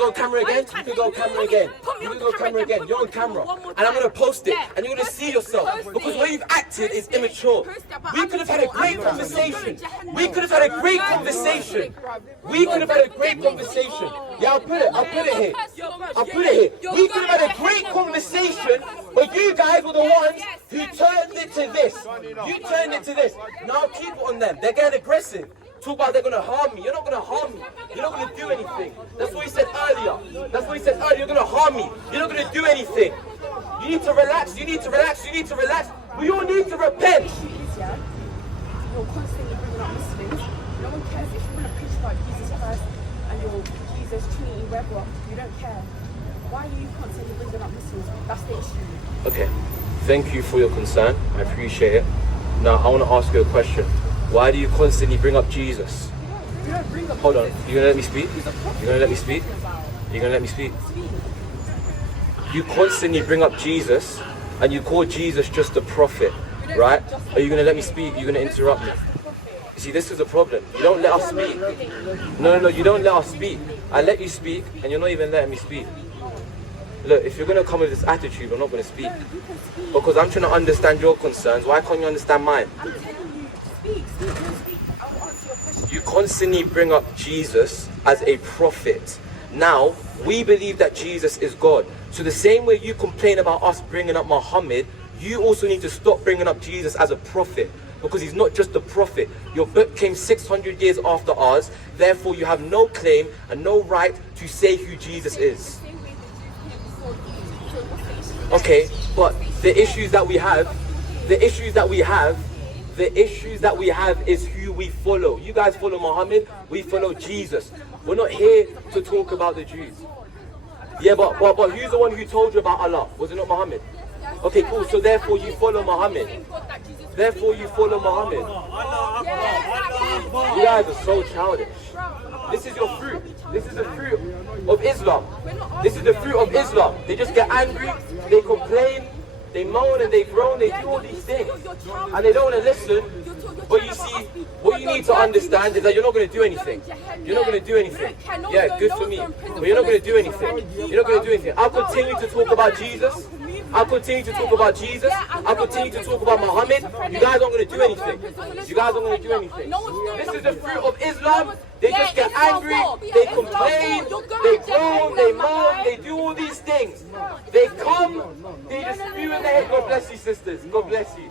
Go camera again. You can go camera again. You can go camera again. You're on camera, and I'm gonna post it, and you're gonna see yourself because the way you've acted is immature. We could have had a great conversation. We could have had a great conversation. We could have had a great conversation. Yeah, I'll put it here. I'll put it here. We could have had a great conversation, but you guys were the ones who turned it to this. You turned it to this. Now keep it on them. They're getting aggressive. Talk about they're going to harm me. You're not going to harm me. You're not going to do anything. That's what he said earlier. That's what he said earlier. You're going to harm me. You're not going to do anything. You need to relax. You need to relax. You need to relax. We all need to repent. You're constantly bringing up Muslims. No one cares if you want to preach about Jesus Christ and your Jesus, Trinity, whatever. You don't care. Why are you constantly bringing up Muslims? That's the issue. Okay. Thank you for your concern. I appreciate it. Now, I want to ask you a question. Why do you constantly bring up Jesus? Hold on. You gonna let me speak? You gonna let me speak? You gonna let me speak? You constantly bring up Jesus, and you call Jesus just a prophet, right? Are you gonna let me speak? You're gonna interrupt me. You see, this is the problem. You don't let us speak. No, you don't let us speak. I let you speak, and you're not even letting me speak. Look, if you're gonna come with this attitude, I'm not gonna speak because I'm trying to understand your concerns. Why can't you understand mine? You constantly bring up Jesus as a prophet. Now, we believe that Jesus is God. So the same way you complain about us bringing up Muhammad, you also need to stop bringing up Jesus as a prophet. Because he's not just a prophet. Your book came 600 years after ours. Therefore, you have no claim and no right to say who Jesus is. Okay, but the issues that we have is who we follow. You guys follow Muhammad, we follow Jesus. We're not here to talk about the Jews. Yeah, but who's the one who told you about Allah? Was it not Muhammad? Okay, cool. So therefore you follow Muhammad. Therefore you follow Muhammad. You guys are so childish. This is your fruit. This is the fruit of Islam. This is the fruit of Islam. They just get angry, they complain, they moan and they groan, they do all these things. And they don't want to listen. But you see, what you need to understand is that you're not going to do anything. You're not going to do anything. Yeah, good for me. But you're not going to do anything. You're not going to do anything. I'll continue to talk about Jesus. I'll continue to talk about Jesus. I'll continue to talk about Muhammad. You guys aren't going to do anything. You guys aren't going to do anything. This is the fruit of Islam. They just get angry, they complain, they groan, they moan, they do all these things. They come, they just spew in their head. God bless you, sisters. God bless you.